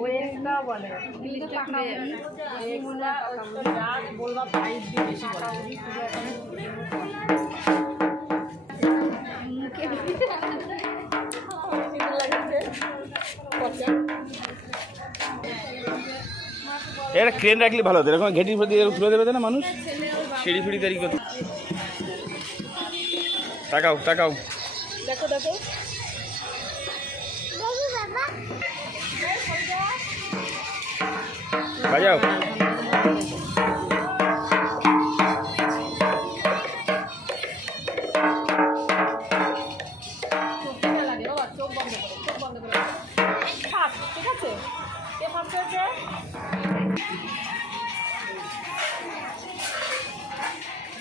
ওয়েস্টটা বলে এগুলা যা বলবা প্রাইস দিয়ে বেশি এটা ক্রেন রাখলে ভালো হতো, এরকম ঘেটির প্রতি তুলে দেবে না মানুষ, সিঁড়ি ফিড়ি তৈরি করতে। তাকাও তাকাও, দেখো দেখো বাজাও। চোখ বন্ধ করে ঠিক আছে কে ফার্স্ট হয়েছে?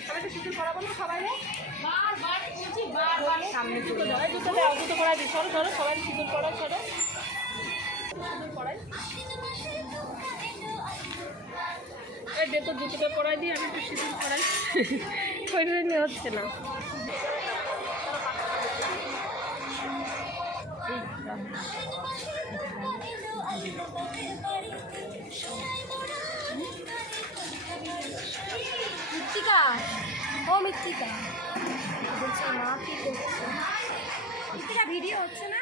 আমি তো শুধু করাবো না সবাই সামনে দুটো দুটো করাই দিই, সরো সরো সবাই সিঁদুর করাই, সরো সিঁদুর করাই। এই দেখো দুটোটা করাই দিই, আমি একটু সিঁদুর করাই, কইলে হচ্ছে না। মৃত্তিকা, ও মৃত্তিকা বলছে মা কি করছে? মৃত্তিকা ভিডিও হচ্ছে না?